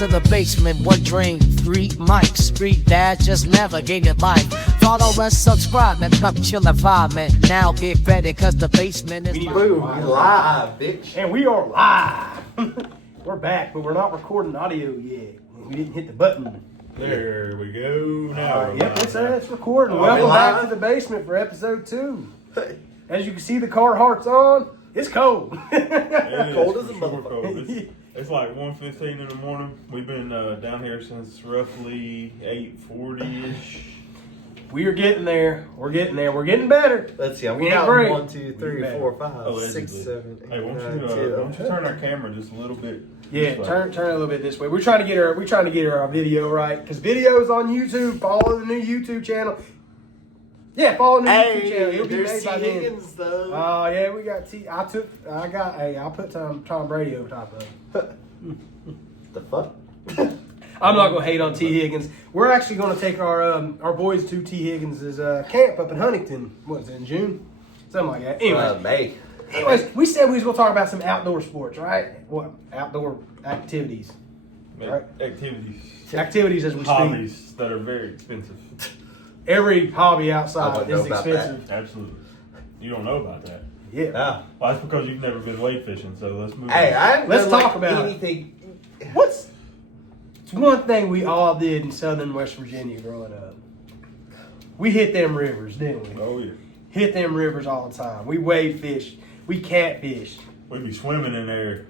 to the basement, one dream, 3 mics, street dad just navigated life. Follow and subscribe and come chill and vibe, man. Now get ready, cause the basement is Boom, we live, bitch. And we are live. We're back, but we're not recording audio yet. We didn't hit the button. There we go. Now, Yep, it's recording. Oh, Welcome we back live? to the basement for episode 2. As you can see, the Carhartt's on. It's cold. It is Cold as a for sure motherfucker. cold. It's like 1:15 in the morning. We've been down here since roughly 8:40ish. We are getting there. We're getting there. We're getting better. Let's see, I'm We ain't counting great. 1, 2, 3, We 4, 5, Allegedly. 6, 7, 8, Hey, why 9, don't 10. you turn our camera just a little bit? Yeah, this way? turn a little bit this way. We're trying to get our video right because videos on YouTube. Follow the new YouTube channel. Yeah, follow the new YouTube channel. Hey, It'll be there's made T. by then. Higgins, though. Oh yeah, we got T. I put Tom Brady over top of it. The fuck? I'm not gonna hate on T. Higgins. We're actually gonna take our boys to T. Higgins' camp up in Huntington. What is it, in June? Something like that. May. Anyways, we said we was gonna talk about some outdoor sports, right? What outdoor activities? Right. Activities as we speak. Hobbies that are very expensive. Every hobby I outside wouldn't know is about expensive. Absolutely. You don't know about that. Yeah. Ah. Well, that's because you've never been wade fishing. So let's move. Hey, on. I haven't Let's done, talk about it. anything. It's one thing we all did in southern West Virginia growing up. We hit them rivers, didn't we? Oh yeah. Hit them rivers all the time. We wade fished. We catfished. We'd be swimming in there.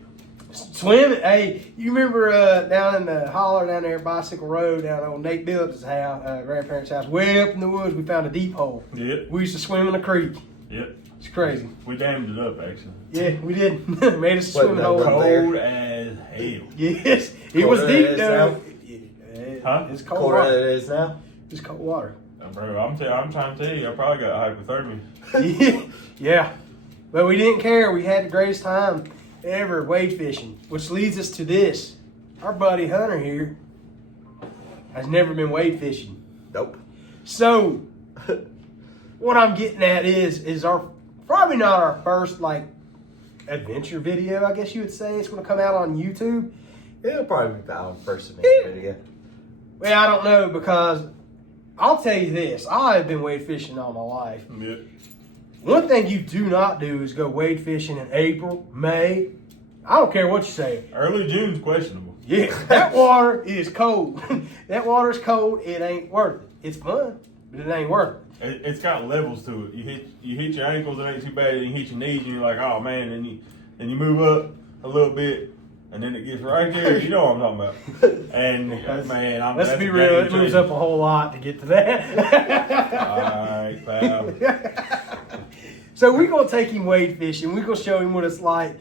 Swimming. Hey, you remember down in the holler down there at Bicycle Road down on Nate Billups' house, grandparents' house, way up in the woods, we found a deep hole. Yep. We used to swim in the creek. Yep. It's crazy. We dammed it up actually. Yeah, we did. Made us a What, swimming that hole. one? Cold as hell. Yes, it was Colder deep than it is though. Huh? It's cold Colder than water. it is now. It's cold water. Bro, I'm trying to tell you, I probably got hypothermia. Yeah, but we didn't care. We had the greatest time ever wade fishing, which leads us to this. Our buddy Hunter here has never been wade fishing. Nope. So, what I'm getting at is our probably not our first like adventure video. I guess you would say it's going to come out on YouTube. It'll probably be our first video. Well, I don't know because I'll tell you this: I have been wade fishing all my life. Yep. One thing you do not do is go wade fishing in April, May. I don't care what you say. Early June's questionable. Yeah, that water is cold. That water is cold. It ain't worth it. It's fun, but it ain't worth it. It's got levels to it. You hit your ankles, it ain't too bad. And you hit your knees, and you're like, oh man. Then you move up a little bit, and then it gets right there. You know what I'm talking about. And man, Let's be real. It moves up a whole lot to get to that. All right, pal. So we're gonna take him wade fishing. We're gonna show him what it's like.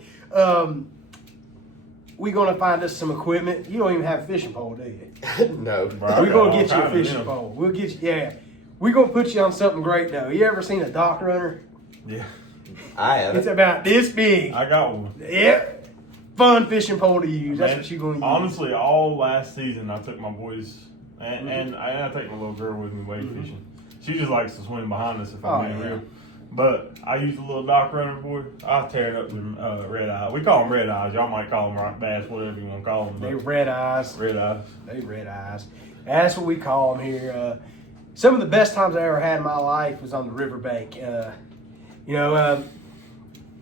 We're gonna find us some equipment. You don't even have a fishing pole, do you? No. Bro, We're gonna get you a all kinds of fishing them. pole. We'll get you. Yeah, we're gonna put you on something great though. You ever seen a dock runner? Yeah, I haven't. It's about this big. I got one. Yeah, fun fishing pole to use. That's Man, what you're gonna use. Honestly, all last season, I took my boys, and I take my little girl with me wade fishing. She just likes to swim behind us if I'm being real. But I use a little dock runner, boy. I tear it up with red eye. We call them red eyes. Y'all might call them rock bass, whatever you want to call them. They red eyes. Red eyes. They red eyes. That's what we call them here. Some of the best times I ever had in my life was on the riverbank.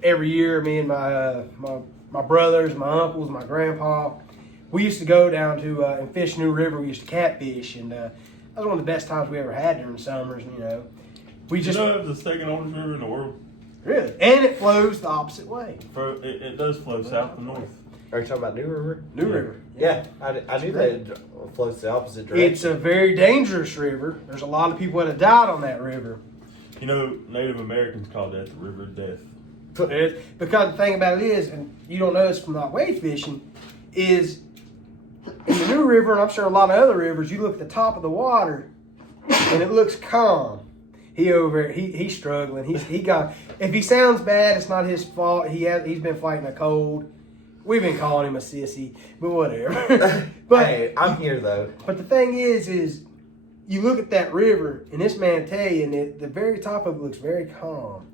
Every year, me and my brothers, my uncles, my grandpa, we used to go down to and fish New River. We used to catfish, and that was one of the best times we ever had during the summers. We just You know it's the second oldest river in the world? really, and it flows the opposite way. It does flow south to north. Are you talking about New River? New Yeah. River. Yeah, I knew that it flows the opposite direction. It's a very dangerous river. There's a lot of people that have died on that river. You know, Native Americans call that the River of Death. Because the thing about it is, and you don't know this from not wade fishing, is in the New River, and I'm sure a lot of other rivers, you look at the top of the water, and it looks calm. He's struggling. He got. If he sounds bad, it's not his fault. He's been fighting a cold. We've been calling him a sissy, but whatever. But hey, I'm here though. But the thing is you look at that river, and this man tell you, and the very top of it looks very calm.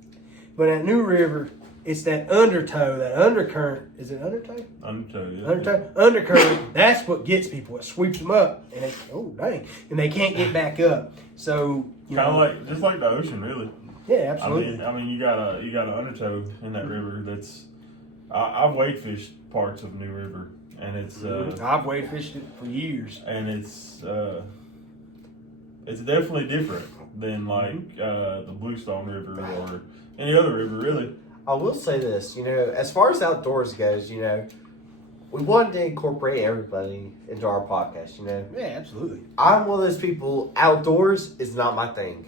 But at New River, It's that undertow, that undercurrent. Is it undertow? Undertow, yeah. Undercurrent. That's what gets people. It sweeps them up, and and they can't get back up. So Kind of like just like the ocean, really. yeah, absolutely. I mean, you got an undertow in that river. That's I've wade fished parts of New River, and it's I've wade fished it for years. and it's definitely different than like the Bluestone River or any other river, really. I will say this, as far as outdoors goes, we wanted to incorporate everybody into our podcast, Yeah, absolutely. I'm one of those people, outdoors is not my thing.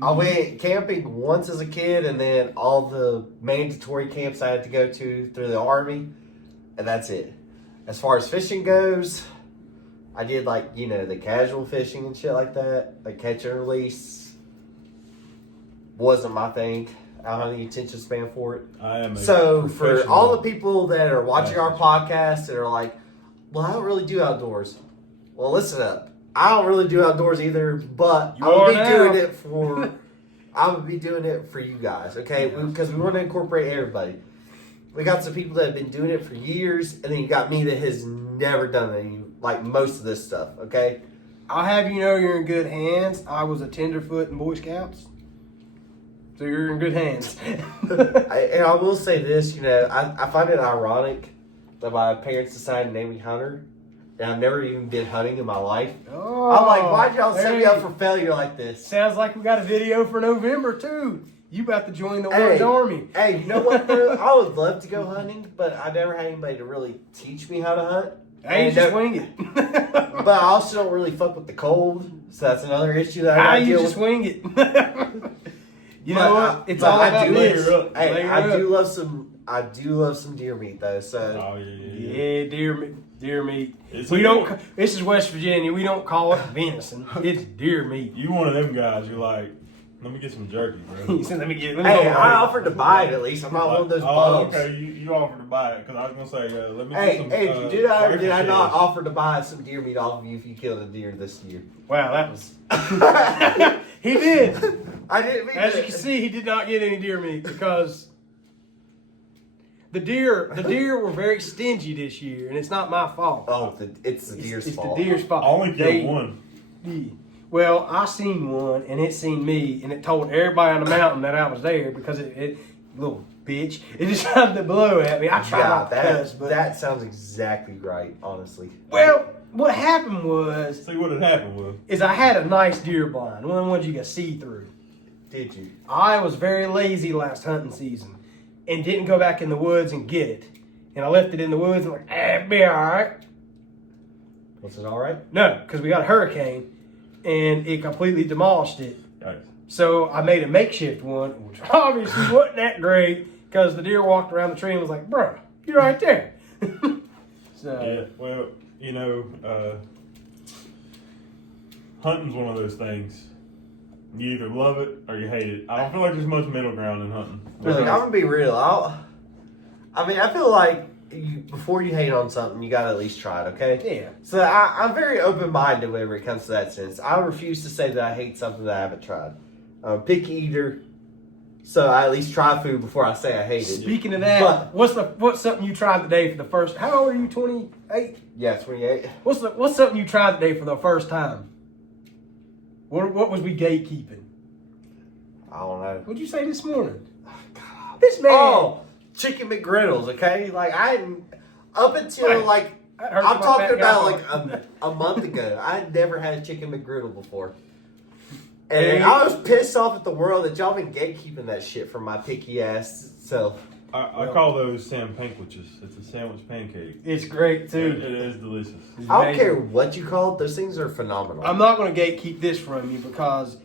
I went camping once as a kid, and then all the mandatory camps I had to go to through the Army, and that's it. As far as fishing goes, I did the casual fishing and shit like that, like catch and release. Wasn't my thing. I don't have the attention span for it. I am. So for all the people that are watching our podcast that are like, well, I don't really do outdoors. Well, listen up. I don't really do outdoors either, but I'm gonna be doing it for you guys, okay? Because we want to incorporate everybody. We got some people that have been doing it for years, and then you got me that has never done any, like most of this stuff, okay? I'll have you know you're in good hands. I was a tenderfoot in Boy Scouts. So you're in good hands. And I will say this, I find it ironic that my parents decided to name me Hunter, and I've never even been hunting in my life. Oh, I'm like, why'd y'all set me up for failure like this? Sounds like we got a video for November, too. You about to join the Orange Army. Hey, you know what, though? I would love to go hunting, but I never had anybody to really teach me how to hunt. Hey, you just wing it. But I also don't really fuck with the cold, so that's another issue that I How gotta you deal just with. wing it? You know what? It's all about layer this. up. Hey, Layer I up. do love some deer meat though. So Oh yeah. Yeah, deer meat. It's We a- don't. This is West Virginia. We don't call it venison. It's deer meat. You one of them guys. You're like, let me get some jerky, bro. He said, let me get. hey, I offered to buy it at least. I'm not one of those Oh, bums. okay. You offered to buy it because I was gonna say, let me get Hey, some. hey, did I or did I turkey not shells. offer to buy some deer meat off of you if you killed a deer this year? Wow, that was. He did. I didn't mean As to. you can see, he did not get any deer meat because the deer were very stingy this year, and it's not my fault. Oh, it's the deer's It's fault. the deer's fault. I only They- killed one. Yeah. Well, I seen one, and it seen me, and it told everybody on the mountain that I was there because it little bitch, it decided to blow at me. I tried Yeah, not to cuss, but that sounds exactly right, honestly. well, what happened was See what had happened was. is I had a nice deer blind, one of the ones you can see through. Did you? I was very lazy last hunting season and didn't go back in the woods and get it. And I left it in the woods and it'll be all right. Was it all right? No, because we got a hurricane and it completely demolished it. Yikes. So I made a makeshift one, which obviously wasn't that great because the deer walked around the tree and was like, bro, you're right there. So, Yeah. Well, hunting's one of those things. You either love it or you hate it. I don't feel like there's much middle ground in hunting. Look, I'm gonna be real. I feel like before you hate on something, you gotta at least try it, okay? yeah. So I'm very open-minded whenever it comes to that sense. I refuse to say that I hate something that I haven't tried. I'm a picky eater, so I at least try food before I say I hate it. Speaking of that, But- what's something you tried today for the first? How old are you? 28. Yeah, 28. What's something you tried today for the first time? What was we gatekeeping? I don't know. What'd you say this morning? This man. Oh, chicken McGriddles, okay? Like I hadn't up until Right. like That hurts I'm my talking fat about guy. like a month ago. I had never had a chicken McGriddle before. And Hey. I was pissed off at the world that y'all been gatekeeping that shit from my picky ass self. I call those Sam Pankwitches. It's a sandwich pancake. It's great It too. is delicious. It's I don't amazing. care what you call it; those things are phenomenal. I'm not going to gatekeep this from you because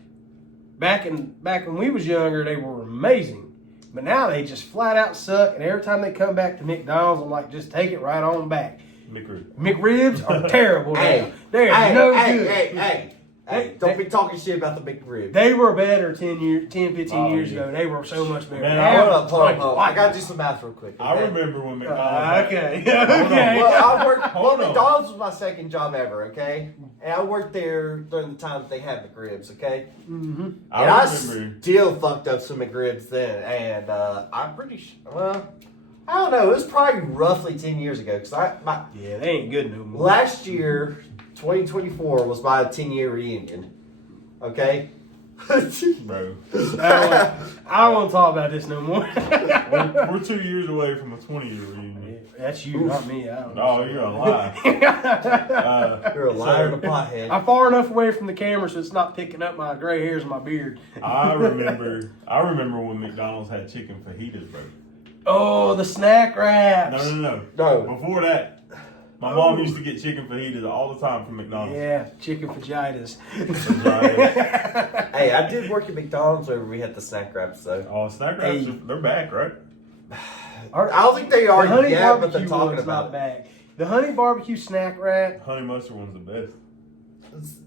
back when we was younger, they were amazing. But now they just flat out suck. And every time they come back to McDonald's, I'm like, just take it right on back. McRib. McRibs are terrible now. Hey, They're hey, no hey, good. hey, hey! Hey, don't be talking shit about the McRib. They were better 10, 15 Oh, years yeah. ago. They were so much better. Man, Now, Hold up. I gotta do some math real quick. I okay? remember when McDonald's. Okay. Hold on. Okay. Well, I worked. Hold Well, on. McDonald's was my second job ever. Okay, and I worked there during the time that they had McRibs. Okay, Mm-hmm. and I I remember. still fucked up some McRibs then, and I'm pretty sure. Well, I don't know. It was probably roughly 10 years ago because Yeah, they ain't good no more. last year, 2024, was my 10-year reunion. Okay. Bro, I don't want to talk about this no more. we're 2 years away from a 20-year reunion. That's you, not me. I don't know. Oh, you're a lie. You're a liar and a pothead. I'm far enough away from the camera so it's not picking up my gray hairs in my beard. I remember when McDonald's had chicken fajitas, bro. Oh, the snack wraps. No. No. Before that, my mom used to get chicken fajitas all the time from McDonald's. Yeah, chicken fajitas. Hey, I did work at McDonald's where we had the snack wraps though. Oh, snack wraps, they're back, right? I don't think they are The honey yet, but barbecue they're talking one's about not back. The honey barbecue snack wrap. Honey mustard one's the best.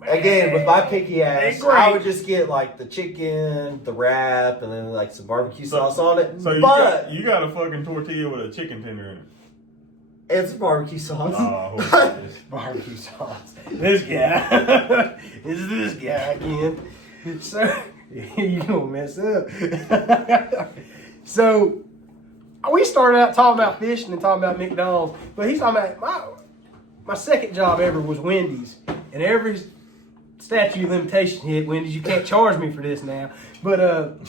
Again, with my picky ass, They're great. I would just get like the chicken, the wrap, and then like some barbecue sauce on it. So but you got a fucking tortilla with a chicken tender in it. it's barbecue sauce. Oh, horse Barbecue sauce. This guy. Is this guy again? So, you gonna mess up. So, we started out talking about fishing and talking about McDonald's, but he's talking about my second job ever was Wendy's, and every statute of limitation hit Wendy's. You can't charge me for this now, but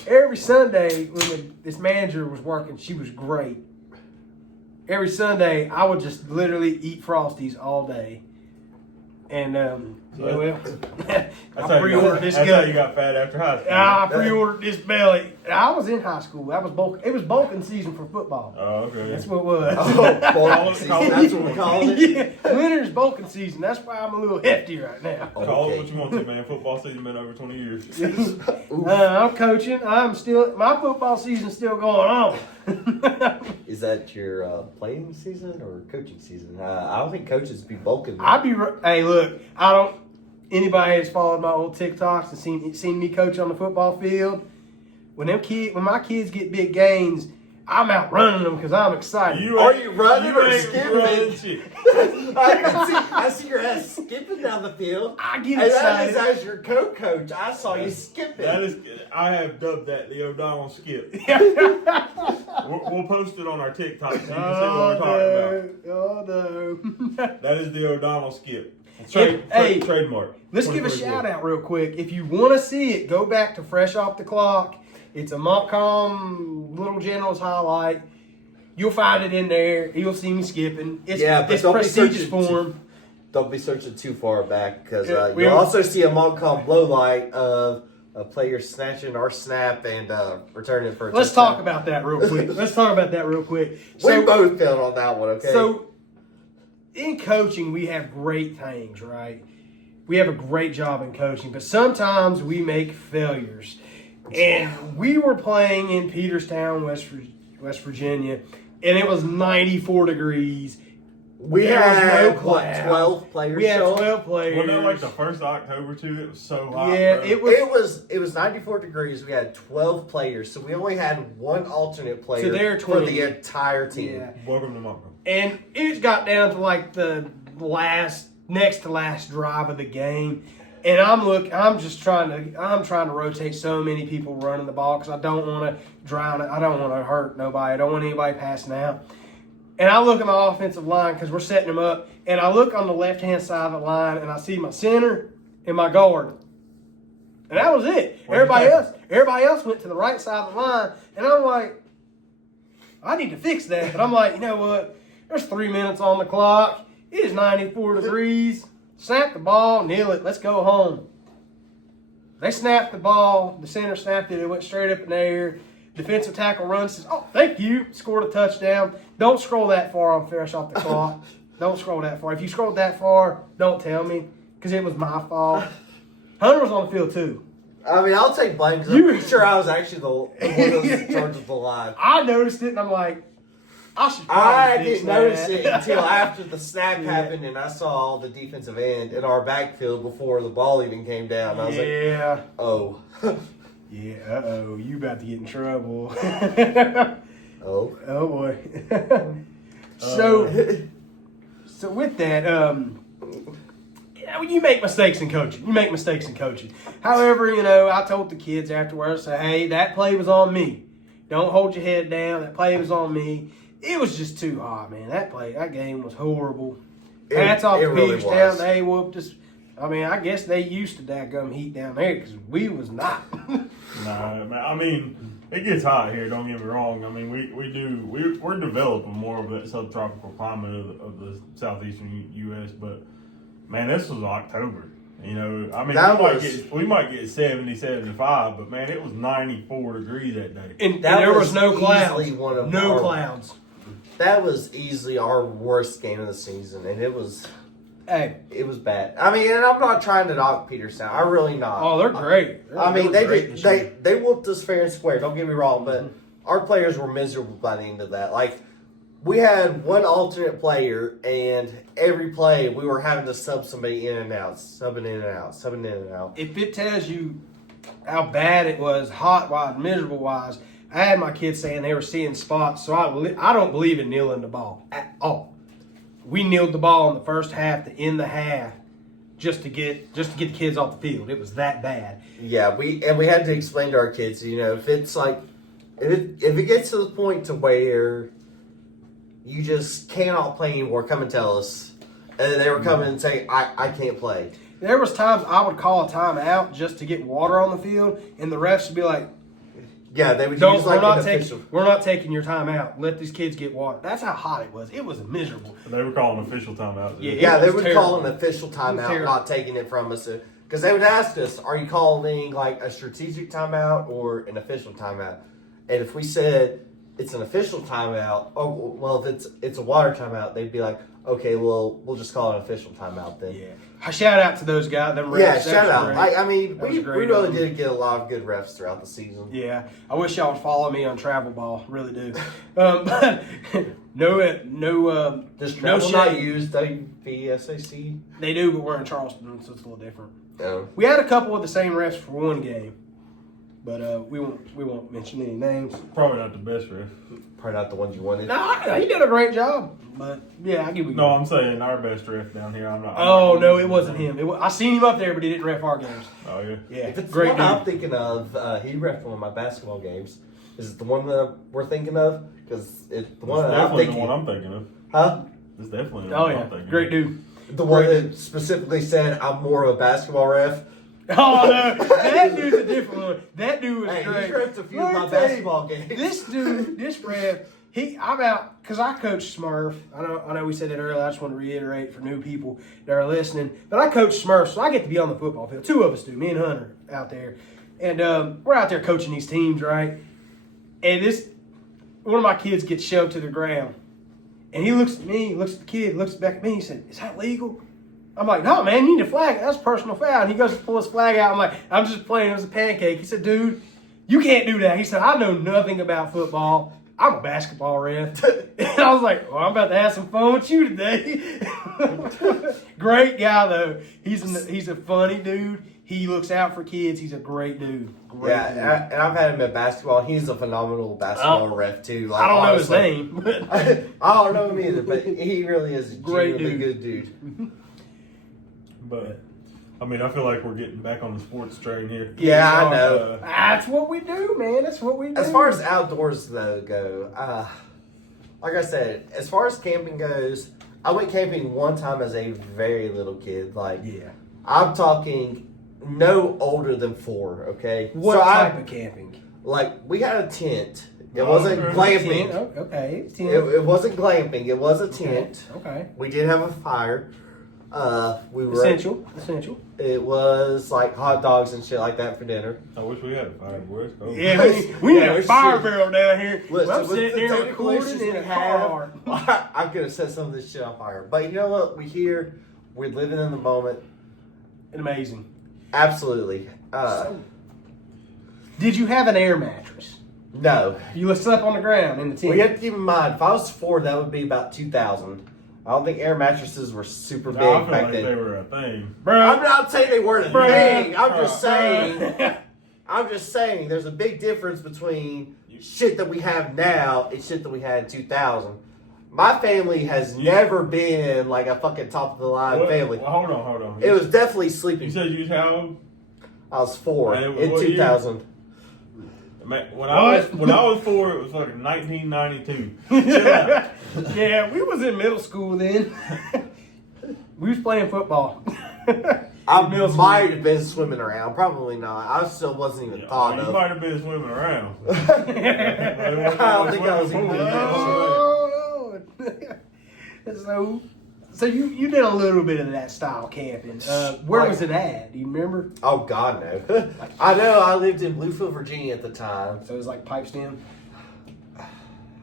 every Sunday when this manager was working, she was great. Every Sunday, I would just literally eat Frosties all day. And, yeah, well, I pre-ordered this That's how you guy. got fat after high school. I pre-ordered this belly. I was in high school. It was bulking season for football. Oh, okay. That's what it was. Oh, bulking season, that's what we call it. Yeah, winter's bulking season. That's why I'm a little hefty right now. Call it what you want to, man. Football season been over 20 years. I'm coaching. My football season's still going on. Is that your playing season or coaching season? I don't think coaches be bulking. Hey, look, anybody that's followed my old TikToks and seen me coach on the football field, when my kids get big gains, I'm out running them because I'm excited. Are you running or ain't skipping? running shit. I see your ass skipping down the field. I get And that excited. is as your co-coach. I saw you skipping. I have dubbed that the O'Donnell skip. We'll post it on our TikTok so you can see what we're talking Oh no. about. That is the O'Donnell skip. Hey, Trademark. Let's give a 2024. shout out real quick. If you want to see it, go back to Fresh Off the Clock. It's a Montcalm Little Generals highlight. You'll find it in there. You'll see me skipping. It's don't be prestigious searching form. Don't be searching too far back because We you'll don't- also see a Montcalm blow light of a player snatching our snap and returning it for a Let's touchdown. talk about that real quick. We both failed on that one, okay? So, in coaching, we have great things, right? We have a great job in coaching, but sometimes we make failures. And we were playing in Peterstown, West Virginia, and it was 94 degrees. we There was had, no what, clouds. 12 players We had show up? 12 players. Wasn't that like the first of October too? It was so hot. Yeah, bro. it was. 94 degrees. We had 12 players, so we only had one alternate player So there are for 20. the entire team. Yeah. Welcome to Montcalm. And it got down to like the next to last drive of the game. And I'm trying to rotate so many people running the ball because I don't want to drown it. I don't want to hurt nobody. I don't want anybody passing out. And I look at my offensive line because we're setting them up. And I look on the left-hand side of the line and I see my center and my guard. And that was it. Everybody else went to the right side of the line. And I'm like, I need to fix that. But I'm like, you know what? There's 3 minutes on the clock. It is 94 degrees. Snap the ball, kneel it. Let's go home. They snapped the ball. The center snapped it. It went straight up in the air. Defensive tackle runs, says, "Oh, thank you." Scored a touchdown. Don't scroll that far on Fresh Off the Clock. Don't scroll that far. If you scrolled that far, don't tell me because it was my fault. Hunter was on the field too. I mean, I'll take blame because I'm pretty sure I was actually the one that was in charge of the line. I noticed it and I'm like, I should I probably fix didn't notice that. it until after the snap Yeah. happened, and I saw the defensive end in our backfield before the ball even came down. I was like, Yeah. oh, Yeah, uh-oh, you about to get in trouble. oh. Oh, boy. So with that, you make mistakes in coaching. However, I told the kids afterwards, say, hey, that play was on me. Don't hold your head down. That play was on me. It was just too hot, man. That game was horrible. Hats off to really Peterstown. was. They whooped us. I mean, I guess they used to that gum heat down there because we was not. Nah, man, I mean, it gets hot here. Don't get me wrong. I mean, we're developing more of that subtropical climate of the southeastern U.S. But man, this was October. I mean, we might get 70, 75, but man, it was 94 degrees that day. And That there was was no clouds. easily one of No our- clouds. That was easily our worst game of the season, and it was Hey, bad. I mean, and I'm not trying to knock Peterstown. I really not. oh, they're great. I mean, They're they great just, this year. they whooped us fair and square. Don't get me wrong, but our players were miserable by the end of that. Like, we had one alternate player, and every play we were having to sub somebody in and out, subbing in and out, subbing in and out. If it tells you how bad it was, hot wise, miserable wise, I had my kids saying they were seeing spots, so I don't believe in kneeling the ball at all. We kneeled the ball in the first half to end the half just to get the kids off the field. It was that bad. Yeah, we had to explain to our kids, if it's like, if it gets to the point to where you just cannot play anymore, come and tell us. And then they were coming and saying, I can't play. There was times I would call a timeout just to get water on the field, and the refs would be like, Yeah, they would "No, use like an official. we're not taking your timeout. Let these kids get water." That's how hot it was. It was miserable. They were calling official timeout. Yeah. Yeah, It they was would terrible. call an official timeout, terrible. not taking it from us. Because they would ask us, are you calling like a strategic timeout or an official timeout? And if we said it's an official timeout, oh, well, if it's a water timeout, they'd be like, okay, well, we'll just call it an official timeout then. Yeah. Shout out to those guys. Them refs. Yeah, That shout was out. great. I mean, That was we great really of them. did get a lot of good refs throughout the season. Yeah, I wish y'all would follow me on Travel Ball. Really do. But no, Does no travel not shade. use WVSAC? They do, but we're in Charleston, so it's a little different. No. We had a couple of the same refs for one game, but we won't mention any names. Probably not the best ref. Probably not the ones you wanted. No, he did a great job. But yeah, I give you. No, I'm saying our best ref down here. I'm not. Oh no, it wasn't him. I seen him up there, but he didn't ref our games. Oh yeah. Yeah, If it's great the one I'm dude. thinking of, he reffed one of my basketball games. Is it the one that we're thinking of? Because it's the one It's that I'm definitely thinking. the one I'm thinking of. Huh? It's definitely the Oh one yeah, I'm thinking great of. dude. The one that specifically said I'm more of a basketball ref. Oh no, that dude's a different one. That dude was Hey, great. he reffed a few Let of me my tell you, basketball games. This dude, this ref, I'm out because I coach Smurf. I know we said that earlier. I just want to reiterate for new people that are listening. But I coach Smurf, so I get to be on the football field. Two of us do, me and Hunter out there, and we're out there coaching these teams, right? And one of my kids gets shoved to the ground, and he looks at me, looks at the kid, looks back at me. He said, "Is that legal?" I'm like, "No, man, you need to flag it. That's a personal foul." And he goes to pull his flag out. I'm like, "I'm just playing. It was a pancake." He said, "Dude, you can't do that." He said, "I know nothing about football. I'm a basketball ref." And I was like, "Well, I'm about to have some fun with you today." Great guy though. He's a funny dude. He looks out for kids. He's a great dude. Great Yeah, dude. and I've had him at basketball. He's a phenomenal basketball ref too. Like, I don't know his honestly. name, but I don't know him either, but he really is a Great genuinely dude. good dude. But I mean, I feel like we're getting back on the sports train here. Yeah, I know. that's what we do, man. That's what we do. As far as outdoors though go, like I said, as far as camping goes, I went camping one time as a very little kid. Like, yeah, I'm talking no older than 4. Okay, what so type of camping? we had a tent. It Oh, wasn't okay. glamping. Oh, okay, it's 10. It wasn't glamping. It was a tent. Okay, We did have a fire. We were essential. It was like hot dogs and shit like that for dinner. I wish we had a fire, boys. Oh. Yeah, we need Yeah, a fire shit. barrel down here. Listen, I'm with sitting the here technical issues recording in we a have, car. I'm gonna set some of this shit on fire. But you know what? We're living in the moment. Amazing. Absolutely. Did you have an air mattress? No. You slept on the ground in the tent. Well, you have to keep in mind, if I was 4, that would be about 2,000. I don't think air mattresses were super big I feel back like then. they were a thing. I'm not saying they weren't a Bruh. thing. I'm just Bruh. saying. I'm just saying there's a big difference between shit that we have now and shit that we had in 2000. My family has never been like a fucking top of the line family. Well, hold on. It was definitely You sleeping. said you was how old? I was 4 And in what year? 2000. Man, when I was 4, it was fucking 1992. Chill out. Yeah, we was in middle school then. We was playing football. I might have been swimming around. Probably not. I still wasn't even thought You of. might have been swimming around. I don't think I was even Oh, Lord. So you did a little bit of that style camping. Where was it at? Do you remember? Oh God, no! I know. I lived in Bluefield, Virginia at the time. So it was like pipe stem.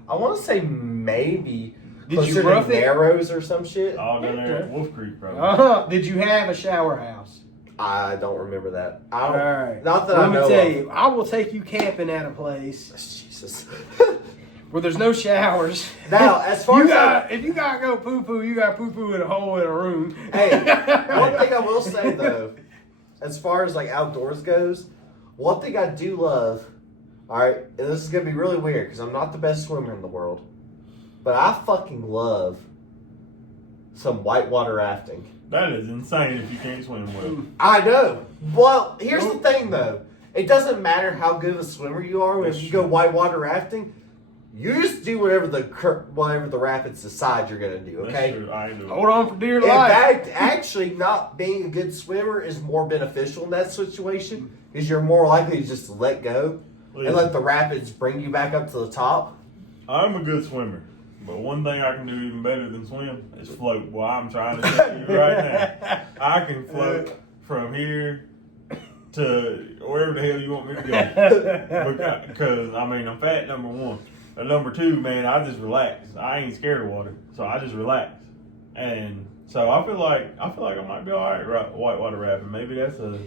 I want to say maybe Did closer you rough to it? Narrows or some shit. All down there at Wolf Creek, probably. Did you have a shower house? I don't remember that. I All don't. right. Not that Let I me know tell of. you, I will take you camping at a place Jesus. where there's no showers. Now, as far You as if you gotta go poo poo, you got poo poo in a hole in a room. hey, one thing I will say though, as far as like outdoors goes, one thing I do love, all right, and this is gonna be really weird because I'm not the best swimmer in the world, but I fucking love some whitewater rafting. That is insane if you can't swim well. I know. Well, here's the thing though. It doesn't matter how good of a swimmer you are when That's you go true. whitewater rafting. You just do whatever the rapids decide you're gonna do. Okay. That's true. I do. Hold on for dear In life. fact, actually, not being a good swimmer is more beneficial in that situation because you're more likely to just let go and let the rapids bring you back up to the top. I'm a good swimmer, but one thing I can do even better than swim is float. Well, I'm trying to tell you right now. I can float from here to wherever the hell you want me to go. Because, I mean, I'm fat, number one. And number two, man, I just relax. I ain't scared of water, so I just relax. And so I feel like I might be all right whitewater rafting. Maybe that's a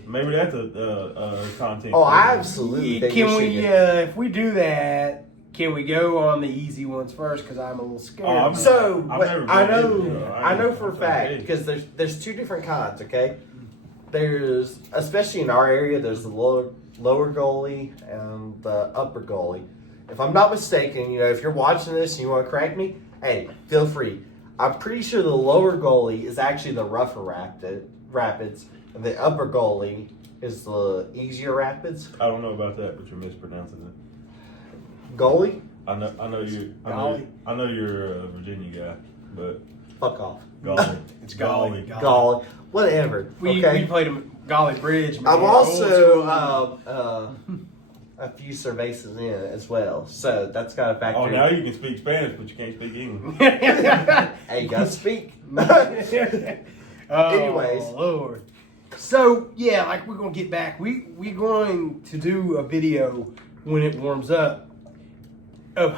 content. Oh, I absolutely think Can you we, should. if we do that, can we go on the easy ones first? Because I'm a little scared. So I've but never I been know, either. I know for a I'm fact okay. because there's two different kinds. Okay, there's especially in our area. There's the lower gully and the upper gully. If I'm not mistaken, if you're watching this and you want to correct me, hey, feel free. I'm pretty sure the lower gully is actually the rougher rapids, and the upper gully is the easier rapids. I don't know about that, but you're mispronouncing it. Gully? I know you're a Virginia guy, but Fuck off. golly, It's golly. Gully. Whatever. We Okay. played a Golly Bridge, man. I'm Old also school. a few cervezas in as well, so that's got to factor oh, in. now you can speak Spanish, but you can't speak English. Hey, you gotta speak. Anyways. Oh, Lord. So yeah, like we're gonna get back. We're going to do a video when it warms up of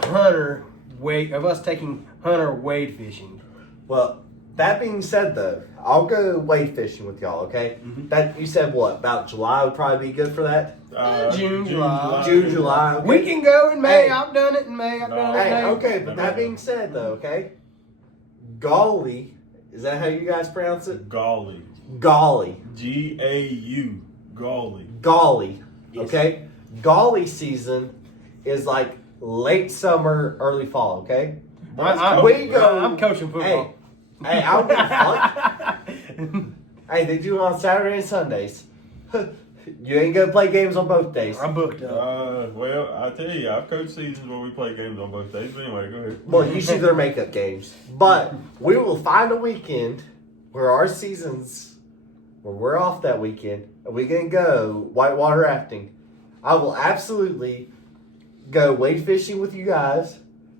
us taking Hunter wade fishing. Well, that being said, though, I'll go wade fishing with y'all. Okay, that you said what about July would probably be good for that. June, July. June, July. Okay. We can go in May. Hey. I've done it in May. I've done it in Hey, May. okay, but that being said, though, okay, golly, is that how you guys pronounce it? Golly, Golly, G-A-U, golly. golly. Yes. Okay, golly season is like late summer, early fall. Okay. I'm coaching football. Hey, I don't give a fuck. Hey, they do it on Saturday and Sundays. You ain't gonna play games on both days. I'm booked up. Well, I tell you, I've coached seasons where we play games on both days. But anyway, go ahead. Well, usually they're makeup games. But we will find a weekend where our seasons, where we're off that weekend, and we can go whitewater rafting. I will absolutely go wade fishing with you guys,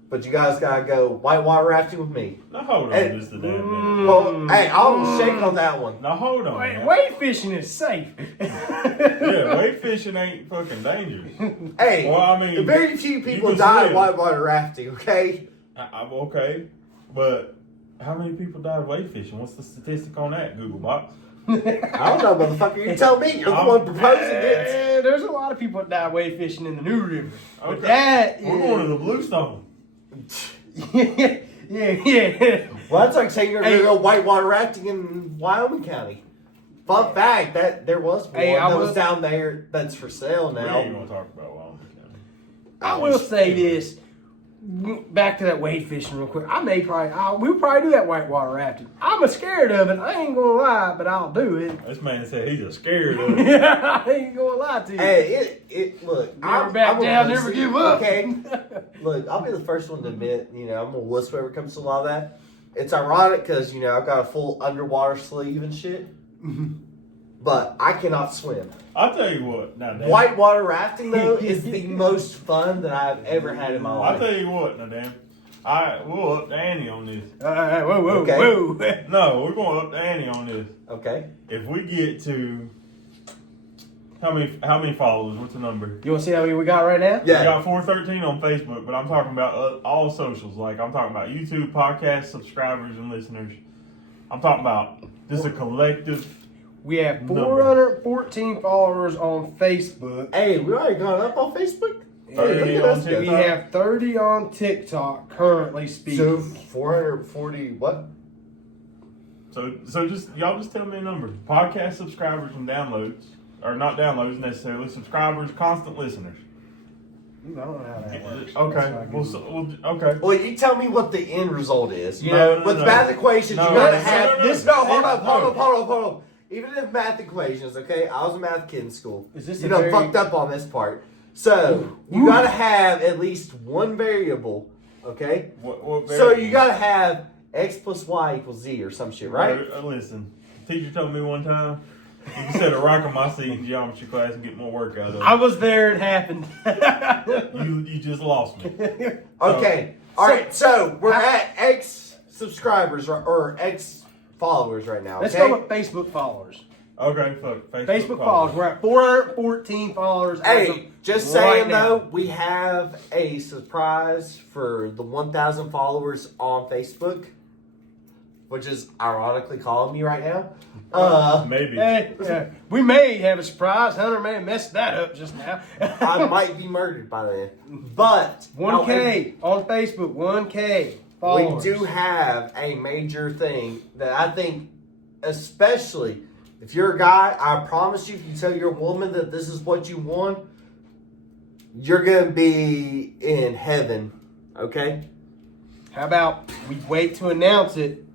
but you guys gotta go whitewater rafting with me. Now hold on Hey, just a damn minute. Well, hey, I'll shake on that one. Now hold on. man. Wade fishing is safe. Yeah, wade fishing ain't fucking dangerous. Hey, Well, I mean, very few you people can die swim. whitewater rafting, okay? I'm okay, but how many people died wade fishing? What's the statistic on that, Google Box? I don't know, motherfucker. You tell me. You're the one proposing it. There's a lot of people that die wade fishing in the New River. But Okay. that We're is... going to the Bluestone. yeah. Well, that's like saying you're going Hey. to go whitewater rafting in Wyoming County. Fun fact, that there was one Hey, I that was will- down there that's for sale We ain't going now. to talk about Wyoming County. I will say this. Back to that wade fishing real quick. We'll probably do that whitewater rafting. I'm scared of it. I ain't gonna lie, but I'll do it. This man said he's just scared of it. I ain't gonna lie to you. Hey, look. Never back a down, pussy, never give up. Okay? Look, I'll be the first one to admit, I'm a wuss whenever it comes to a lot of that. It's ironic because, I've got a full underwater sleeve and shit. But I cannot swim. I'll tell you what. Now, Dan, Whitewater rafting, though, is the most fun that I've ever had in my I'll life. tell you what. Now, Dan. We'll up the ante on this. Whoa, Okay. whoa. No, we're going to up the ante on this. Okay? If we get to how many followers? What's the number? You want to see how many we got right now? Yeah. We got 413 on Facebook, but I'm talking about all socials. Like I'm talking about YouTube, podcast subscribers and listeners. I'm talking about just a collective. We have 414 followers on Facebook. Hey, we already gone up on Facebook? Hey, 30 look at on us. We have 30 on TikTok currently So, speaking. 440, what? So just y'all just tell me a number. Podcast subscribers and downloads, or not downloads necessarily. Subscribers, constant listeners. I don't know how that works. Okay. Okay. Well, you tell me what the end result is. No, with no. math equations, No, you gotta no, have no, this. no. No, hold No. up. Even if math equations, okay, I was a math kid in school. Is this you a know, very- fucked up on this part. So you gotta have at least one variable, okay? What So variable? you gotta have x plus y equals z or some shit, right? Listen, teacher told me one time, you can set a rock on my seat in geometry class and get more work out of it. I was there. It happened. You just lost me. Okay. All right. So we're at x subscribers or x followers right now. Let's Okay. go with Facebook followers. Okay, fuck. Facebook followers. We're at 414 followers. as Hey, of just right saying now. though, we have a surprise for the 1,000 followers on Facebook, which is ironically calling me right now. Maybe. Hey, we may have a surprise. Hunter may have messed that up just now. I might be murdered by then, but 1K on Facebook. 1K followers. we do have a major thing that I think, especially if you're a guy, I promise you, if you tell your woman that this is what you want, you're gonna be in heaven. Okay. How about we wait to announce it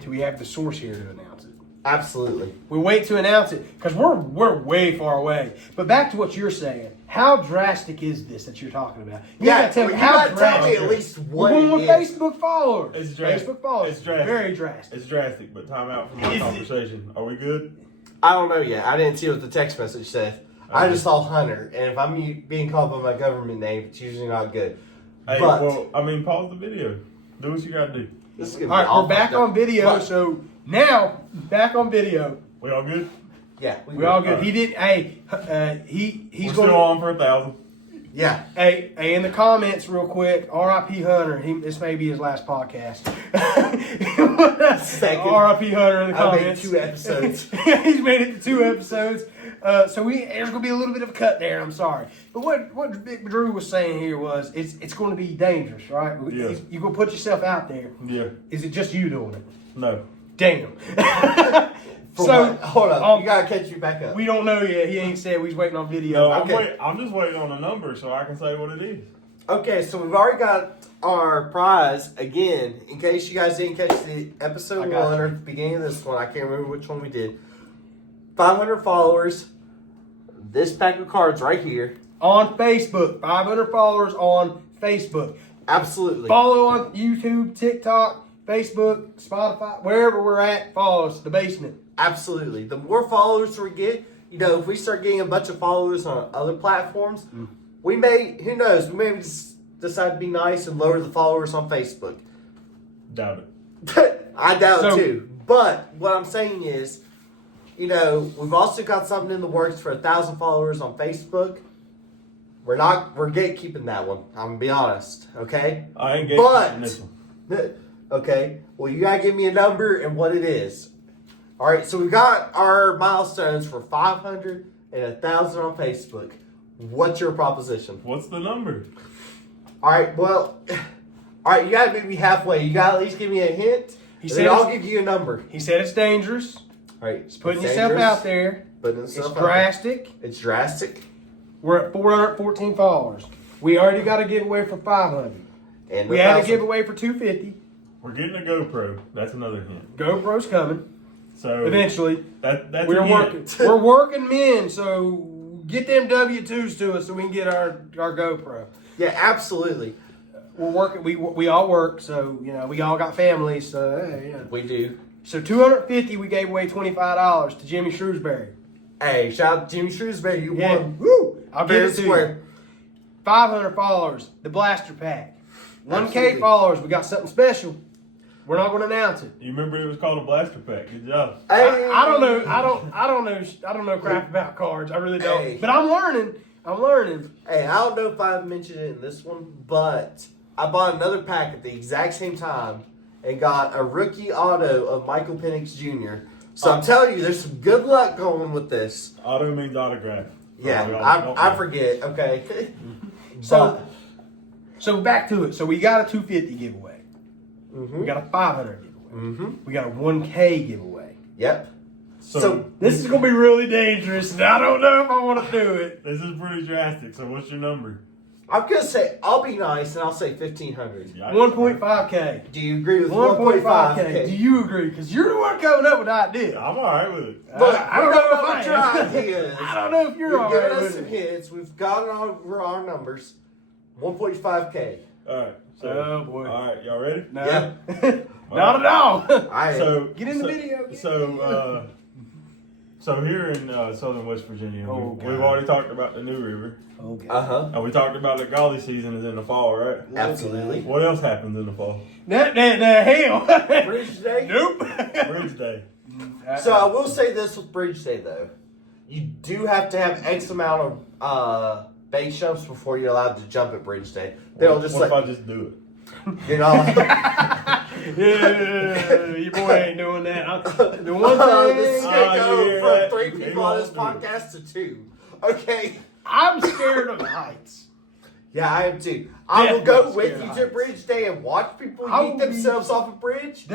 till we have the source here to announce it? Absolutely. We wait to announce it because we're way far away. But back to what you're saying. How drastic is this that you're talking about? You gotta tell me you how gotta tell me drastic. at least We're what going with it is. Facebook followers. It's drastic. Facebook followers. It's drastic. Very drastic. It's drastic, but time out from my Is it- conversation. Are we good? I don't know yet. I didn't see what the text message said. I just saw Hunter, and if I'm being called by my government name, it's usually not good. Hey, But pause the video. Do what you gotta do. this is gonna be All right, all we're back fucked up. on video. But, So now back on video. We all good? yeah, We all good. All right. He did. Hey, he's We're going. still on for 1,000. yeah. Hey, in the comments, real quick, R.I.P. Hunter. This may be his last podcast. Second. R.I.P. Hunter in the I made comments. 2 episodes. He's made it to 2 episodes. So there's gonna be a little bit of a cut there. I'm sorry, but what Big Drew was saying here was it's going to be dangerous, right? Yeah. You're gonna put yourself out there. Yeah. Is it just you doing it? No. Damn. For So what? Hold up, you gotta catch me back up. we don't know yet. He ain't said. We's waiting on video. No, Okay. I'm just waiting on a number so I can say what it is. Okay, so we've already got our prize again. In case you guys didn't catch the episode I got 1 or the beginning of this one, I can't remember which one we did. 500 followers. This pack of cards right here. On Facebook, 500 followers on Facebook. Absolutely. Follow on YouTube, TikTok, Facebook, Spotify, wherever we're at. Follow us. The Basement. Absolutely. The more followers we get, if we start getting a bunch of followers on other platforms, we may, who knows, we may just decide to be nice and lower the followers on Facebook. Doubt it. I doubt So- it too. But what I'm saying is, we've also got something in the works for 1,000 followers on Facebook. We're gatekeeping that one. I'm gonna be honest, okay? I ain't getting But- this one. Okay. Well, you gotta give me a number and what it is. All right, so we got our milestones for 500 and 1,000 on Facebook. What's your proposition? What's the number? All right, well, all right, you gotta meet me halfway. You gotta at least give me a hint. He And said then I'll it's- give you a number. He said it's dangerous. All right, It's putting it's yourself dangerous, out there. Putting It's yourself out there. drastic. It's drastic. We're at 414 followers. We already got a giveaway for 500. And We had a 1,000. giveaway for 250. We're getting a GoPro. That's another hint. GoPro's coming So eventually. that's We're a hint. working. We're working men, so get them W-2s to us so we can get our GoPro. Yeah, absolutely. We're working. We all work, so we all got families. So hey, yeah. We do. So 250, we gave away $25 to Jimmy Shrewsbury. Hey, shout out to Jimmy Shrewsbury. You Yeah, won. woo! I'll Fair give it and to square. you. 500 followers, the Blaster Pack. 1K Absolutely. followers, we got something special. We're not going to announce it. You remember it was called a blaster pack. Good job. Hey. I don't know. I don't know crap about cards. I really don't. Hey. But I'm learning. Hey, I don't know if I mentioned it in this one, but I bought another pack at the exact same time and got a rookie auto of Michael Penix Jr. So I'm telling you, there's some good luck going with this. Auto means autograph. Yeah, Y'all don't I know. forget. Okay. So back to it. So we got a 250 giveaway. Mm-hmm. We got a 500 giveaway. Mm-hmm. We got a 1K giveaway. Yep. So This is going to be really dangerous, and I don't know if I want to do it. this is pretty drastic. So what's your number? I'm gonna say I'll be nice and I'll say 1,500. Yeah, 1.5K. Do you agree with 1.5K. 1.5K? Do you agree? Because you're the one coming up with the idea. I'm all right with it. Look, I don't we're know going if I over your am. ideas. I don't know if you're all You've given right us with some it. hints. We've gotten over our numbers. 1.5K. All right. So, Oh, boy. All right, y'all ready? No. Yeah. Not at all. I Get in the video. So here in southern West Virginia, Oh, we've God. already talked about the New River. Okay. Uh-huh. We talked about the golly season is in the fall, right? Absolutely. What else happens in the fall? The hell. Bridge Day? Nope. Bridge Day. So I will say this with Bridge Day though. You do have to have X amount of base jumps before you're allowed to jump at Bridge Day. They don't just what like if I just do it? you know. Yeah, your boy ain't doing that. The one This is thing gonna Oh, you hear go that? from 3 He people on this won't do it. podcast to 2. Okay. I'm scared of heights. Yeah, I am too. I will Yeah, go I'm with scared you of to heights. Bridge Day and watch people I yeet will themselves be- off a bridge.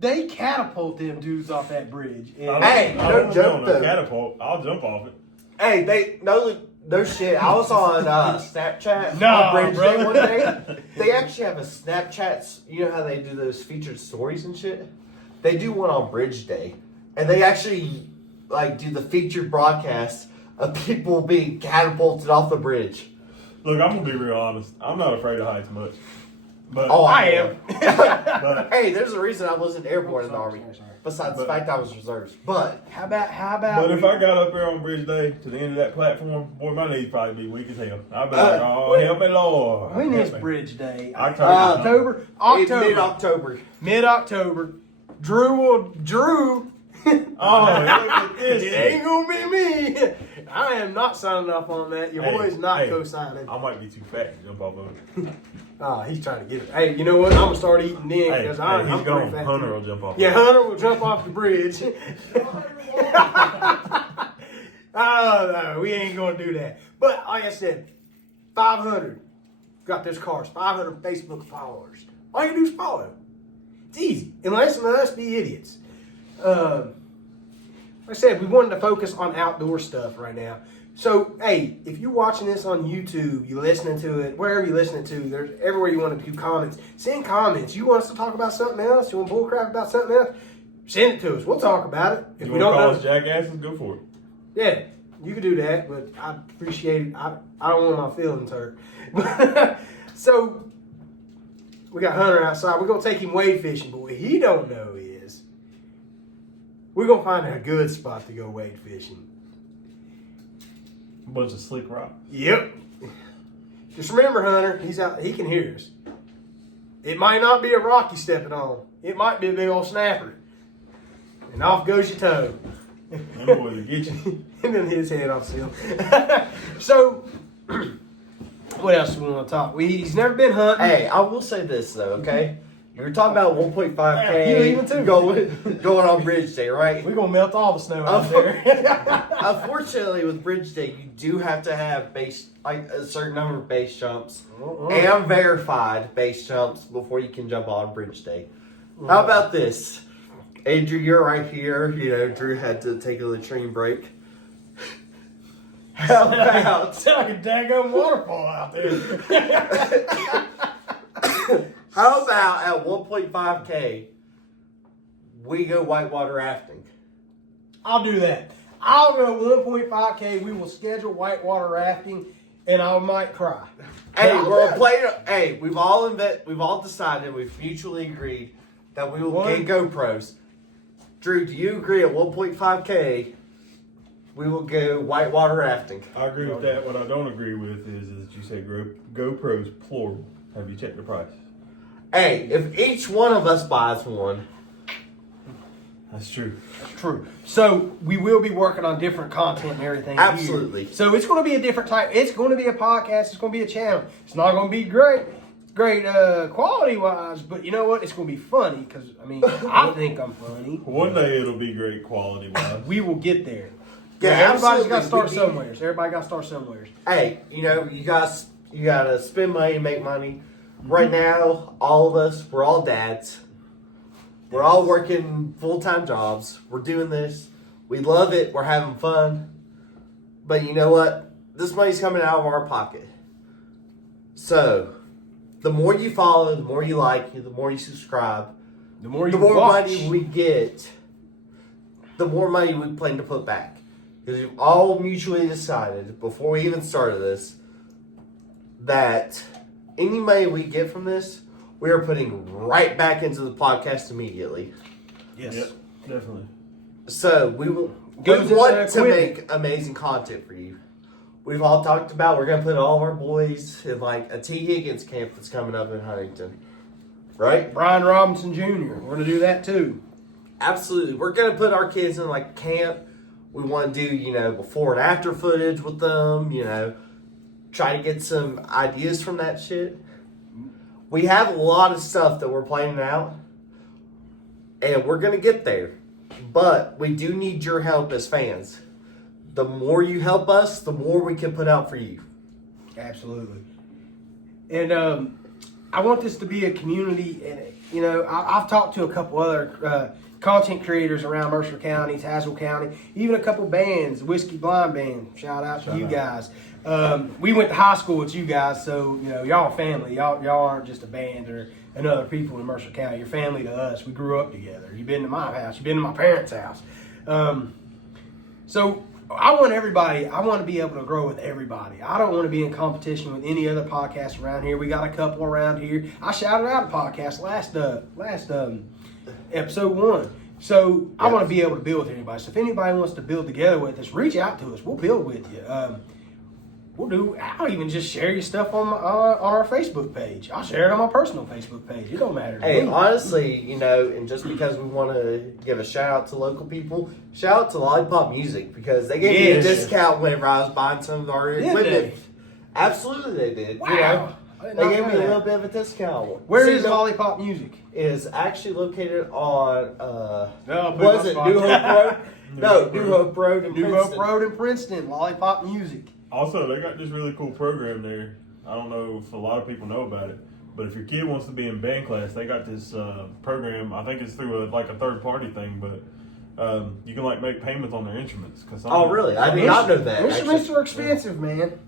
They catapult them dudes off that bridge. And Hey, I no don't joke, know, though. catapult. I'll jump off it. Hey, they no shit. I was on Snapchat Nah, on Bridge Day brother. one day. They actually have a Snapchat. You know how they do those featured stories and shit. They do one on Bridge Day, and they actually like do the featured broadcast of people being catapulted off the bridge. Look, I'm gonna be real honest. I'm not afraid of heights much, but Oh, I am. but Hey, there's a reason I wasn't airborne in the Sorry, army. sorry. Besides the But- fact I was reserves, but How about but if I got up there on Bridge Day to the end of that platform, boy, my knees probably be weak as hell. I'd be like, oh, help me, Lord. when is Help me. Bridge Day? October. October. mid-October. Mid-October. Drew. Oh, look at this. It ain't gonna be me. I am not signing off on that. Your Hey, boy's not hey. co-signing. I might be too fat to jump off of it. He's trying to get it. Hey, you know what? I'm gonna start eating then Hey, because hey, I'm he's pretty gone. fat. Hunter too. will jump off. Yeah, of it. Hunter will jump off the bridge. Oh no, we ain't gonna do that. But like I said, 500 got this cars. 500 Facebook followers. All you do is follow. It's easy, and listen to us be idiots. Like I said, we wanted to focus on outdoor stuff right now. So, hey, if you're watching this on YouTube, you're listening to it, wherever you're listening to, there's everywhere you want to do comments. Send comments. You want us to talk about something else? You want bullcrap about something else? Send it to us. We'll talk about it. If You we want don't to call know, us jackasses? Go for it. yeah, you can do that, but I appreciate it. I don't want my feelings hurt. So, we got Hunter outside. We're going to take him wade fishing, but what he don't know is we're going to find a good spot to go wade fishing. A bunch of slick rocks. Yep. Just remember, Hunter, he's out. He can hear us. It might not be a rock he's stepping on. It might be a big old snapper. And off goes your toe. Them boys will get you. And then his head off seal. So, what else do we want to talk? He's never been hunting. Hey, I will say this though, okay? You're talking about 1.5K You leaving too? going on Bridge Day, right? We're gonna melt all the snow out there. Unfortunately, with Bridge Day, you do have to have a certain number of base jumps Uh-uh. and verified base jumps before you can jump on Bridge Day. How about this? Andrew, you're right here. You know, Drew had to take a latrine break. How about It's like a daggone waterfall out there. how about at 1.5K we go whitewater rafting? I'll do that. I'll go 1.5K. We will schedule whitewater rafting, and I might cry. Hey, I'll we're do it. playing. Hey, we've all decided, we've mutually agreed that we will get GoPros. Drew, do you agree at 1.5K we will go whitewater rafting? I agree with that. What I don't agree with is you say GoPros plural. Have you checked the price? Hey, if each one of us buys one, That's true. True. So we will be working on different content and everything. here. Absolutely. So it's going to be a different type. It's going to be a podcast. It's going to be a channel. It's not going to be great quality wise, but you know what? It's going to be funny because I mean I think I'm funny. One day it'll be great quality wise. We will get there. Yeah, Everybody's got to start absolutely. somewhere. Everybody got to start somewhere. hey, you know, you gotta spend money to make money. Right now, all of us, we're all dads. We're all working full-time jobs. We're doing this. We love it. We're having fun. But you know what? This money's coming out of our pocket. So, the more you follow, the more you like, the more you subscribe, The more you the more watch, money we get, the more money we plan to put back. Because we've all mutually decided, before we even started this, that any money we get from this, we are putting right back into the podcast immediately. yes. Yep, definitely. So we Goes want into to equipment. make amazing content for you. We've all talked about we're gonna put all of our boys in like a T. Higgins camp that's coming up in Huntington, right? Brian Robinson Jr. We're going to do that too. Absolutely, we're gonna put our kids in like camp. We want to do before and after footage with them. Try to get some ideas from that shit. We have a lot of stuff that we're planning out, and we're gonna get there. But we do need your help as fans. The more you help us, the more we can put out for you. Absolutely. And I want this to be a community. And I've talked to a couple other content creators around Mercer County, Tazewell County, even a couple bands, Whiskey Blind Band. Shout out to you guys. We went to high school with you guys, so y'all family. Y'all aren't just a band or other people in Mercer County. You're family to us. We grew up together. You've been to my house. You've been to my parents' house. So I want everybody. I want to be able to grow with everybody. I don't want to be in competition with any other podcasts around here. We got a couple around here. I shouted out a podcast last episode 1. So I want to be able to build with anybody. So if anybody wants to build together with us, reach out to us. We'll build with you. I'll even just share your stuff on our Facebook page. I'll share it on my personal Facebook page. It don't matter to Hey, me. honestly, and just because we want to give a shout out to local people, shout out to Lollipop Music because they gave me a Yes. discount whenever I was buying some of our Did equipment. they? Absolutely, they did. Wow. I did They not gave know me a that. little bit of a discount. Where See, is Lollipop Music? It is actually located on No, was it New Hope Road? No, New Hope Road in New Princeton. Hope Road in Princeton. Lollipop Music. Also, they got this really cool program there. I don't know if a lot of people know about it, but if your kid wants to be in band class, they got this program. I think it's through a third party thing, but you can make payments on their instruments. Oh, really? I did not know that. Instruments actually. are expensive, man.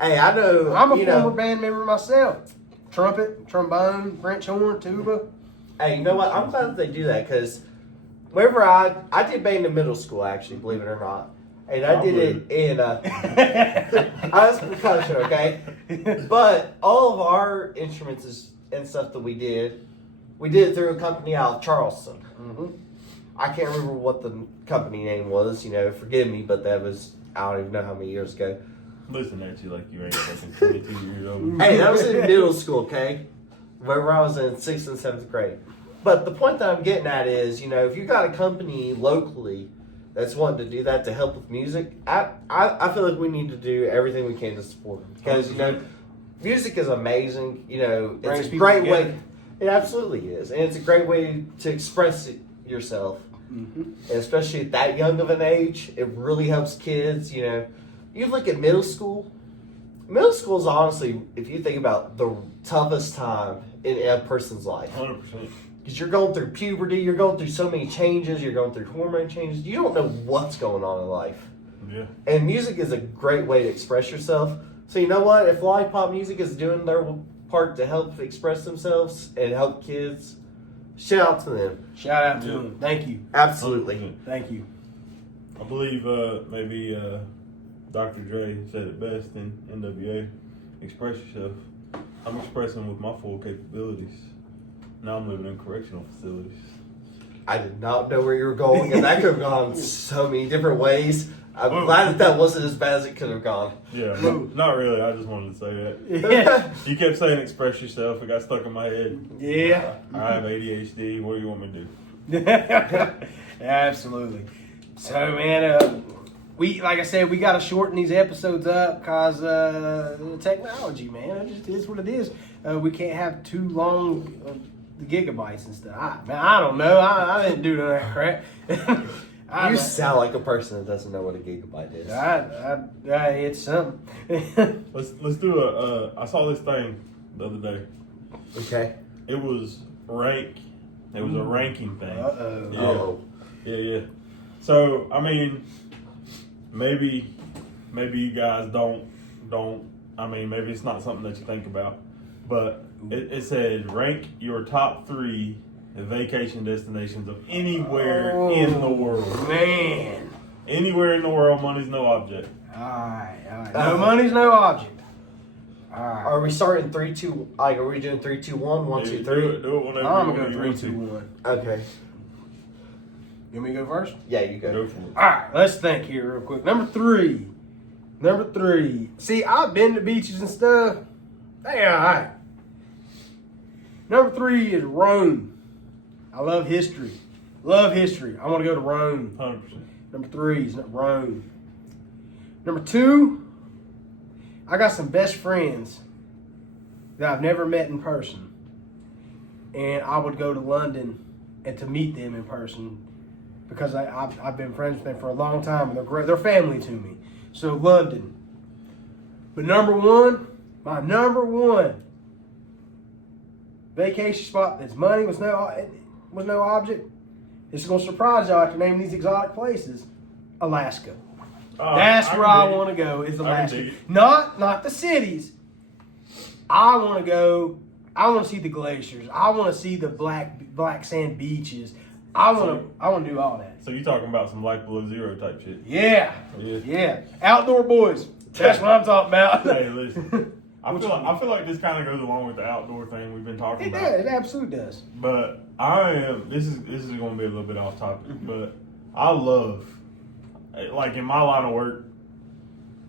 Hey, I know. I'm a former band member myself. Trumpet, trombone, French horn, tuba. Hey, you know what? I'm glad that they do that because whenever I did band in middle school, actually, believe it or not. And I did it in, I was percussion, okay? But all of our instruments and stuff that we did it through a company out of Charleston. Mm-hmm. I can't remember what the company name was, forgive me, but that was, I don't even know how many years ago. Listen at you like you ain't fucking 22 years old. Hey, that was in middle school, okay? Whenever I was in 6th and 7th grade. But the point that I'm getting at is, if you got a company locally that's wanting to do that to help with music, I feel like we need to do everything we can to support them. Because, music is amazing. Brings It's a people great way. together. It absolutely is, and it's a great way to express yourself. And especially at that young of an age, it really helps kids. You know, you look at middle school. Middle school is honestly, if you think about the toughest time in a person's life, 100%. because you're going through puberty, you're going through so many changes, you're going through hormone changes. You don't know what's going on in life, Yeah. and music is a great way to express yourself. So you know what? If Lollipop Music is doing their part to help express themselves and help kids, shout out to them. Shout out to him. Thank you. Absolutely. 100%. Thank you. I believe maybe Dr. Dre said it best in NWA. Express yourself. I'm expressing with my full capabilities. Now I'm living in correctional facilities. I did not know where you were going, and that could have gone so many different ways. I'm glad that wasn't as bad as it could have gone. Yeah, not really. I just wanted to say that. Yeah. You kept saying express yourself. It got stuck in my head. Yeah. I have ADHD. What do you want me to do? Absolutely. So, man, we, like I said, we got to shorten these episodes up because the technology, man, it just is what it is. We can't have too long the gigabytes and stuff. I don't know. I didn't do none of that crap. You sound like a person that doesn't know what a gigabyte is. It's something. Let's do I saw this thing the other day. Okay. It was rank. It was a ranking thing. Uh-oh. Yeah. Oh. Yeah. So I mean, maybe you guys don't. I mean, maybe it's not something that you think about, but it said rank your top 3 vacation destinations of anywhere in the world. Man. Anywhere in the world, money's no object. All right. No money's no object. All right. Are we starting 3, 2? Like, are we doing 3, 2, 1, 1, 2, 3? Do it whenever I'm you going to go want 3, 2, 1. Okay. You want me to go first? Yeah, you go. Go for it. All right, let's think here real quick. Number three. See, I've been to beaches and stuff. They all right. Number 3 is Rome. I love history. I want to go to Rome. 100%. Number 3 is Rome. Number 2, I got some best friends that I've never met in person. And I would go to London and to meet them in person because I've been friends with them for a long time and they're great. They're family to me. So London. But my number one vacation spot that's money was no object. It's going to surprise y'all after naming these exotic places. Alaska. That's where I want to go is Alaska. Not the cities. I want to go. I want to see the glaciers. I want to see the black sand beaches. I want to do all that. So you talking about some Life Below Zero type shit? Yeah. Outdoor boys. That's what I'm talking about. Hey, listen. I feel like this kind of goes along with the outdoor thing we've been talking about. It absolutely does. But I am. This is going to be a little bit off topic, but I love, like in my line of work,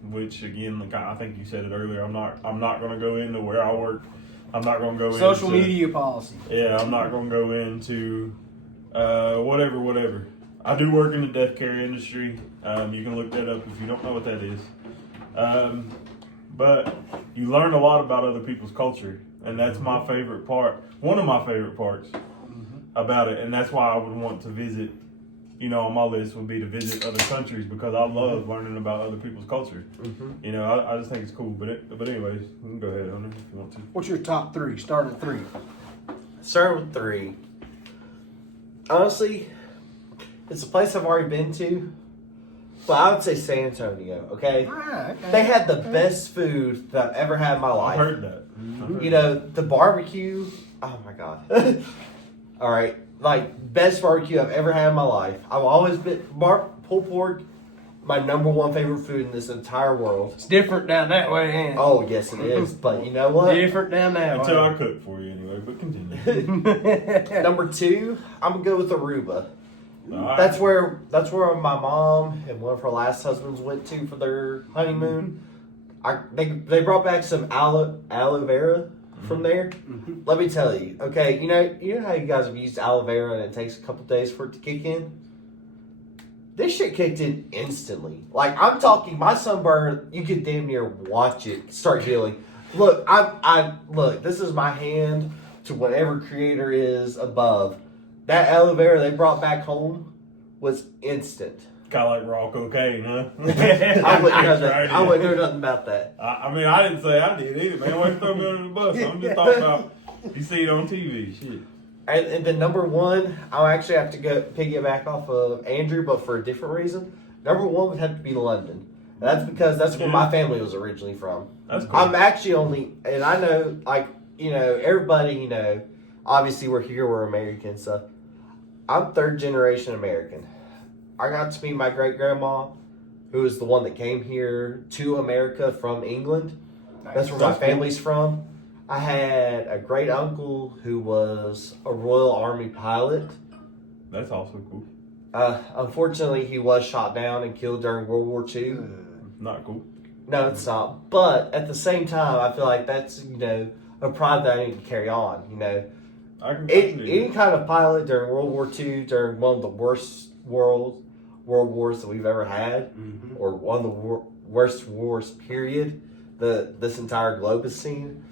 which again, like I think you said it earlier. I'm not going to go into where I work. I'm not going to go into social media policy. Yeah, I'm not going to go into whatever. I do work in the death care industry. You can look that up if you don't know what that is. But you learn a lot about other people's culture, and that's my favorite part. One of my favorite parts about it, and that's why I would want to visit. You know, on my list would be to visit other countries because I love learning about other people's culture. You know, I just think it's cool. But anyways, you can go ahead, Hunter, if you want to. What's your top 3? Start at 3. Starting with 3. Honestly, it's a place I've already been to, but I would say San Antonio. Okay, Okay. they had the best food that I've ever had in my life. I've heard that. You know, the barbecue. Oh my god! All right, like best barbecue I've ever had in my life. I've always been pulled pork. My number 1 favorite food in this entire world. It's different down that way, ain't it? Oh yes, it is. But you know what? Different down that Until way. I cook for you anyway, but continue. Number 2, I'm gonna go with Aruba. Alright. That's where my mom and one of her last husbands went to for their honeymoon. They brought back some aloe vera from there. Let me tell you, okay, you know how you guys have used aloe vera and it takes a couple days for it to kick in? This shit kicked in instantly. Like, I'm talking, my sunburn, you could damn near watch it start healing. Look, look, this is my hand to whatever creator is above. That elevator they brought back home was instant. Kind of like raw cocaine, huh? I wouldn't know that. I wouldn't know nothing about that. I mean, I didn't say I did either, man. Why you throw me under the bus? I'm just talking about you see it on TV. Shit. And then number one, I'll actually have to go piggyback off of Andrew, but for a different reason. Number one would have to be London. And that's because that's where my family was originally from. That's cool. I'm actually only, and I know, like, you know, everybody, you know, obviously we're here, we're American, so I'm third generation American. I got to meet my great grandma, who was the one that came here to America from England. That's where my family's from. I had a great uncle who was a Royal Army pilot. That's also cool. Unfortunately, he was shot down and killed during World War II. Not cool. No, it's not. But at the same time, I feel like that's, you know, a pride that I need to carry on. You know, any kind of pilot during World War II, during one of the worst world wars that we've ever had, or one of the worst wars, period, this entire globe has seen,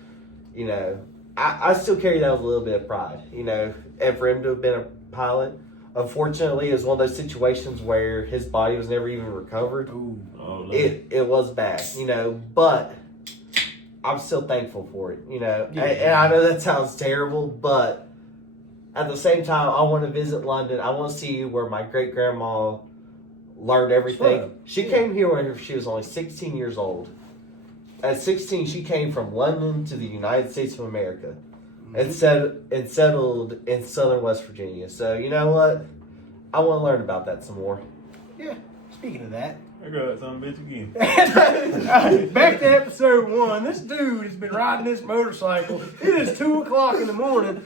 you know, I still carry that with a little bit of pride, you know, and for him to have been a pilot, unfortunately, it was one of those situations where his body was never even recovered. It was bad, you know, but I'm still thankful for it, you know, and I know that sounds terrible, but at the same time, I want to visit London. I want to see where my great-grandma learned everything. She came here when she was only 16 years old. At 16, she came from London to the United States of America and settled in southern West Virginia. So, you know what? I want to learn about that some more. Yeah, speaking of that. I got that son of a bitch again. Back to episode 1. This dude has been riding this motorcycle. It is 2 o'clock in the morning.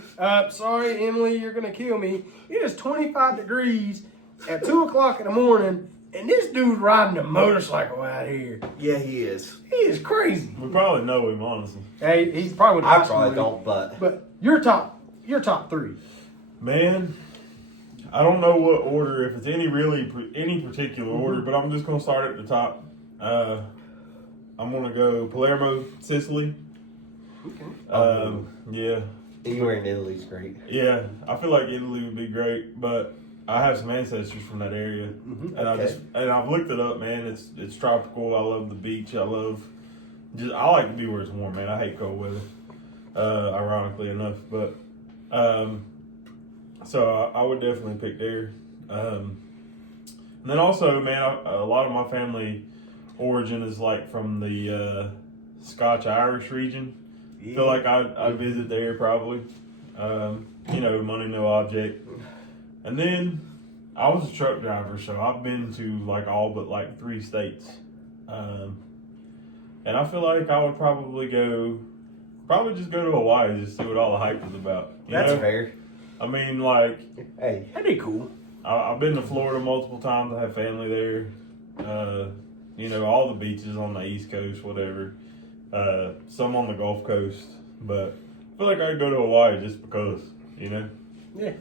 Sorry, Emily, you're going to kill me. It is 25 degrees at 2 o'clock in the morning, and this dude's riding a motorcycle out here. Yeah, he is. He is crazy. We probably know him, honestly. Hey, he's probably I probably don't, but your top 3. Man, I don't know what order, if it's any particular order, but I'm just gonna start at the top. I'm gonna go Palermo, Sicily. Okay. Yeah. Anywhere in Italy's great. Yeah, I feel like Italy would be great, but I have some ancestors from that area, and I've looked it up, man. It's tropical. I love the beach. I like to be where it's warm, man. I hate cold weather, ironically enough, but so I would definitely pick there. And then also, man, a lot of my family origin is like from the Scotch-Irish region. I feel like I'd visit there probably. You know, money no object. And then I was a truck driver, so I've been to like all but like 3 states. And I feel like I would probably just go to Hawaii, just see what all the hype is about. That's fair. I mean, like, hey, that'd be cool. I've been to Florida multiple times. I have family there. You know, all the beaches on the East Coast, whatever. Some on the Gulf Coast, but I feel like I'd go to Hawaii just because, you know. Yeah.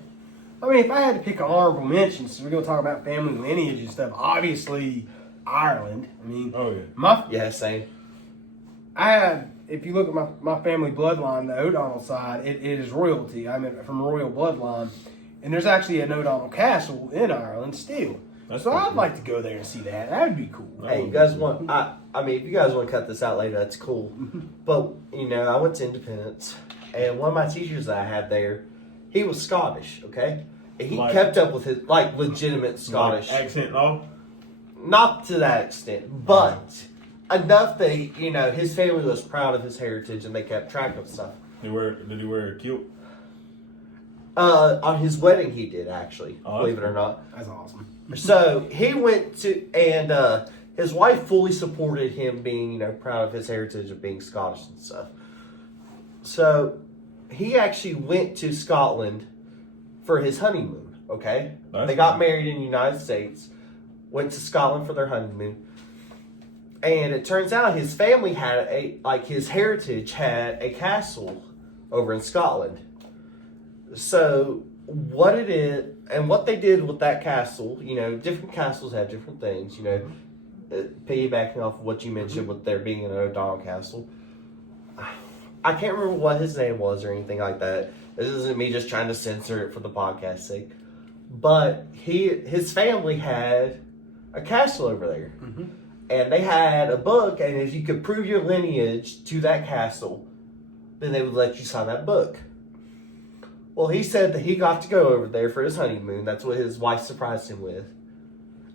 I mean, if I had to pick an honorable mention, so we're going to talk about family lineage and stuff, obviously Ireland. I mean, same. I had, if you look at my family bloodline, the O'Donnell side, it is royalty. I'm from a royal bloodline. And there's actually an O'Donnell castle in Ireland still. So I'd like to go there and see that. That would be cool. Hey, you guys want, I mean, if you guys want to cut this out later, that's cool. But, you know, I went to Independence, and one of my teachers that I had there, he was Scottish, okay? And he kept up with his, like, legitimate Scottish. Like accent and all? Not to that extent, but enough that, you know, his family was proud of his heritage and they kept track of stuff. Did he wear a kilt? On his wedding he did, actually, believe it or not. That's awesome. So he went to, and his wife fully supported him being, you know, proud of his heritage of being Scottish and stuff. So he actually went to Scotland for his honeymoon, okay? They got married in the United States, went to Scotland for their honeymoon. And it turns out his family had his heritage had a castle over in Scotland. So what it is, and what they did with that castle, you know, different castles have different things, you know, piggybacking off of what you mentioned with there being an O'Donnell castle. I can't remember what his name was or anything like that. This isn't me just trying to censor it for the podcast sake. But his family had a castle over there. Mm-hmm. And they had a book, and if you could prove your lineage to that castle, then they would let you sign that book. Well, he said that he got to go over there for his honeymoon. That's what his wife surprised him with.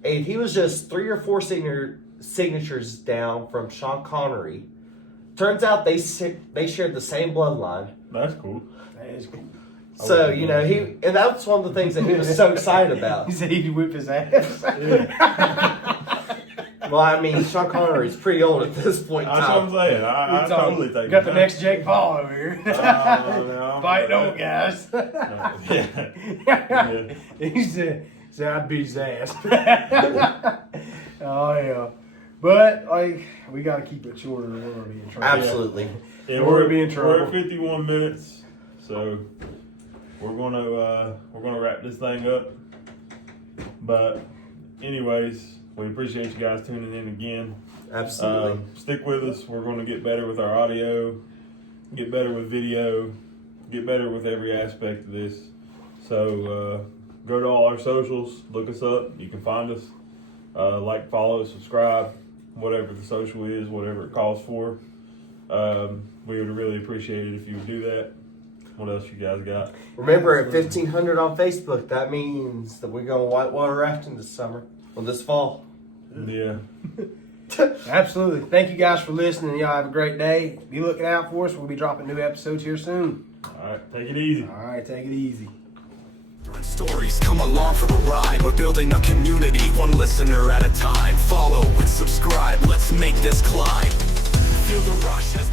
And he was just 3 or 4 signatures down from Sean Connery. Turns out they shared the same bloodline. That's cool. That is cool. So, you know, and that's one of the things that he was so excited about. He said he'd whip his ass. Well, I mean, Sean Connery's pretty old at this point in That's what I'm time. saying. I totally take Got the it. next Jake Paul over here. No, Fighting old guys. Yeah. He said I'd beat his ass. Oh, yeah. But, like, we got to keep it shorter or we're going to be in trouble. Absolutely. Yeah, We're gonna be in trouble. We're at 51 minutes, so we're gonna wrap this thing up. But anyways, we appreciate you guys tuning in again. Absolutely. Stick with us. We're gonna get better with our audio, get better with video, get better with every aspect of this. So go to all our socials, look us up. You can find us. Like, follow, subscribe, whatever the social is, whatever it calls for. We would really appreciate it if you would do that. What else you guys got? Remember, at 1,500 on Facebook, that means that we're going whitewater rafting this summer. Well, this fall. Yeah. Absolutely. Thank you guys for listening. Y'all have a great day. Be looking out for us. We'll be dropping new episodes here soon. All right, take it easy. All right, take it easy. Stories, come along for the ride. We're building a community, one listener at a time. Follow and subscribe, let's make this climb. Feel the rush as